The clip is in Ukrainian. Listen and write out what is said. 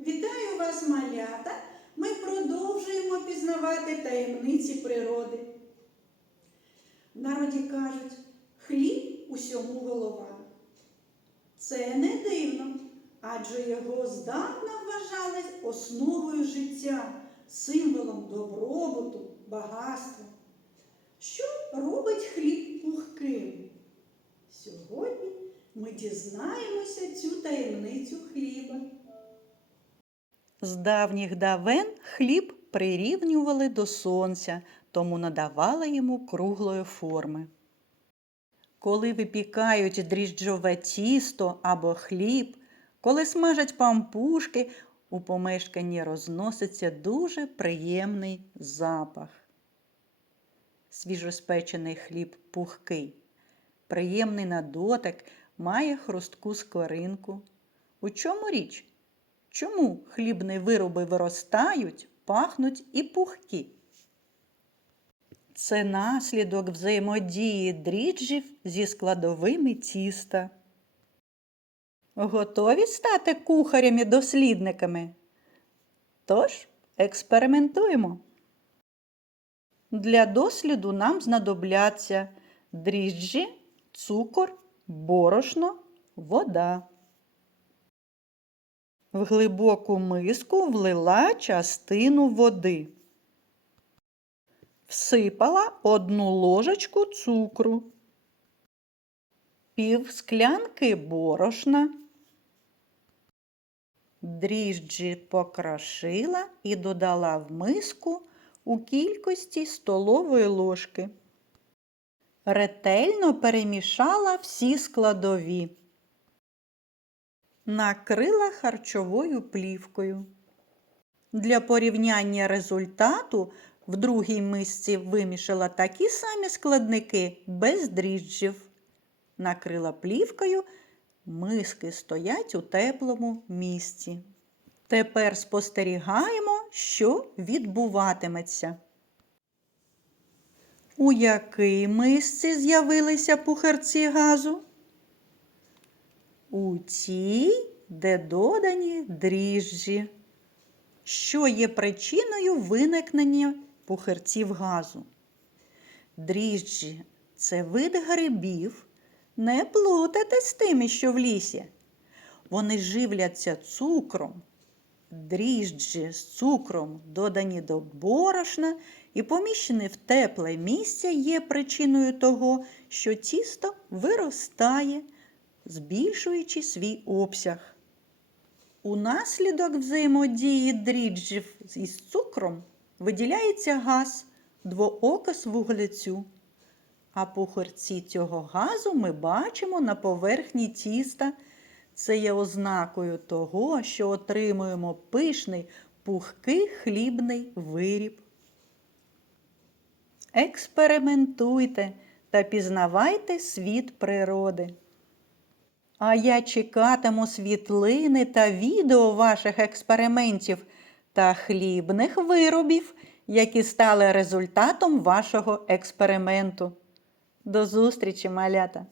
Вітаю вас, малята! Ми продовжуємо пізнавати таємниці природи. В народі кажуть, хліб усьому голова. Це не дивно, адже його здавна вважали основою життя, символом добробуту, багатства. Що робить хліб пухким? Сьогодні ми дізнаємося цю таємницю хліба. З давніх давен хліб прирівнювали до сонця, тому надавали йому круглої форми. Коли випікають дріжджове тісто або хліб, коли смажать пампушки, у помешканні розноситься дуже приємний запах. Свіжоспечений хліб пухкий, приємний на дотик, має хрустку скоринку. У чому річ? Чому хлібні вироби виростають, пахнуть і пухкі? Це наслідок взаємодії дріжджів зі складовими тіста. Готові стати кухарями-дослідниками? Тож, експериментуємо. Для досліду нам знадобляться дріжджі, цукор, борошно, вода. В глибоку миску влила частину води. Всипала одну ложечку цукру, пів склянки борошна. Дріжджі покрошила і додала в миску у кількості столової ложки. Ретельно перемішала всі складові накрила харчовою плівкою. Для порівняння результату в другій мисці вимішала такі самі складники без дріжджів. Накрила плівкою, миски стоять у теплому місці. Тепер спостерігаємо, що відбуватиметься. У якій мисці з'явилися пухарці газу? У тій, де додані дріжджі, що є причиною виникнення пухарців газу. Дріжджі це вид грибів. Не плутайте з тими, що в лісі. Вони живляться цукром. Дріжджі з цукром додані до борошна і поміщені в тепле місце є причиною того, що тісто виростає збільшуючи свій обсяг. Унаслідок взаємодії дріжджів із цукром виділяється газ двоокис вуглецю. А пухарці цього газу ми бачимо на поверхні тіста. Це є ознакою того, що отримуємо пишний пухкий хлібний виріб. Експериментуйте та пізнавайте світ природи. А я чекатиму світлини та відео ваших експериментів та хлібних виробів, які стали результатом вашого експерименту. До зустрічі, малята!